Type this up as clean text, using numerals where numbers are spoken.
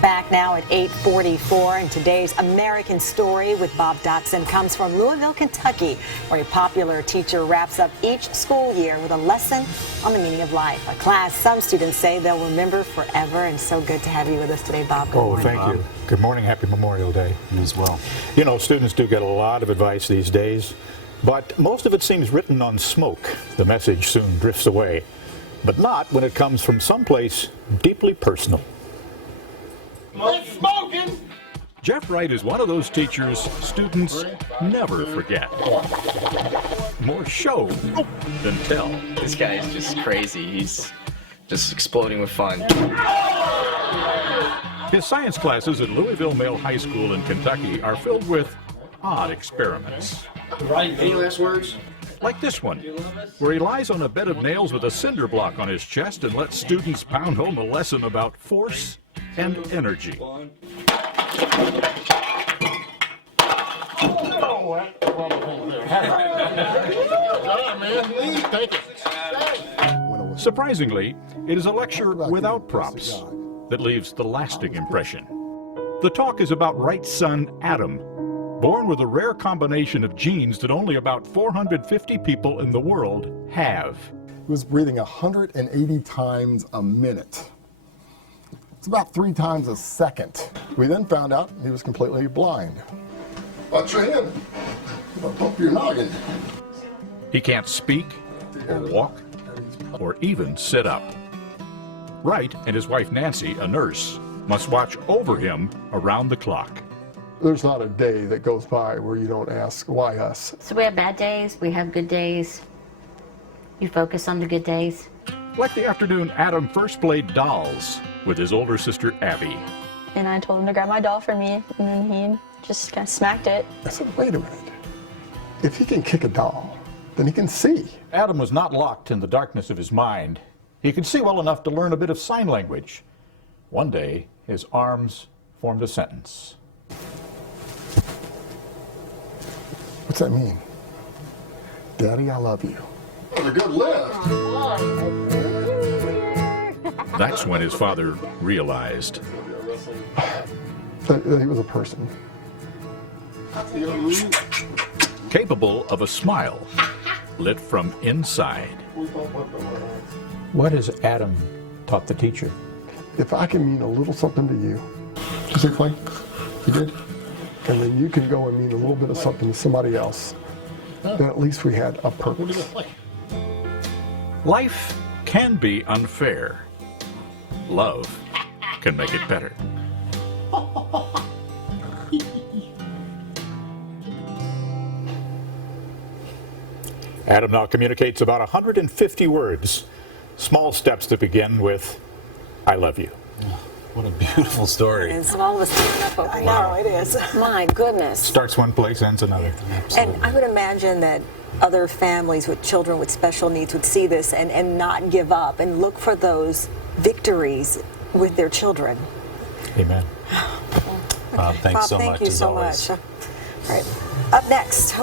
Back now at 8:44, and today's American Story with Bob Dotson comes from Louisville, Kentucky, where a popular teacher wraps up each school year with a lesson on the meaning of life. A class some students say they'll remember forever, and so good to have you with us today, Bob. Good morning. Thank you. Good morning. Happy Memorial Day. You as well. You know, students do get a lot of advice these days, but most of it seems written on smoke. The message soon drifts away, but not when it comes from someplace deeply personal. Smoking! Jeff Wright is one of those teachers students never forget. More show than tell. This guy is just crazy. He's just exploding with fun. His science classes at Louisville Male Highschool in Kentucky are filled with odd experiments. Right. Any last words? Like this one, where he lies on a bed of nails with a cinder block on his chest and lets students pound home a lesson about force and energy. Surprisingly, it is a lecture without props that leaves the lasting impression. The talk is about Wright's son, Adam, born with a rare combination of genes that only about 450 people in the world have. He was breathing 180 times a minute. It's about 3 times a second. We then found out he was completely blind. Watch your hand. I'll pump your noggin. He can't speak, or walk, or even sit up. Wright and his wife Nancy, a nurse, must watch over him around the clock. There's not a day that goes by where you don't ask, why us? So we have bad days, we have good days. You focus on the good days. Like the afternoon Adam first played dolls with his older sister Abby. And I told him to grab my doll for me, and then he just kind of smacked it. I said, wait a minute. If he can kick a doll, then he can see. Adam was not locked in the darkness of his mind. He could see well enough to learn a bit of sign language. One day, his arms formed a sentence. What's that mean? Daddy, I love you. That was a good lift. That's when his father realized. That he was a person. Capable of a smile lit from inside. What has Adam taught the teacher? If I can mean a little something to you, does it play? You did? And then you can go and mean a little bit of something to somebody else, then at least we had a purpose. Life can be unfair. Love can make it better. Adam now communicates about 150 words. Small steps to begin with, I love you. What a beautiful story. And all of us tearing up over here. I know, it is. My goodness. Starts one place, ends another. And I would imagine that other families with children with special needs would see this and not give up and look for those victories with their children. Amen. Bob, thanks so much. Thank you so much. All right. Up next.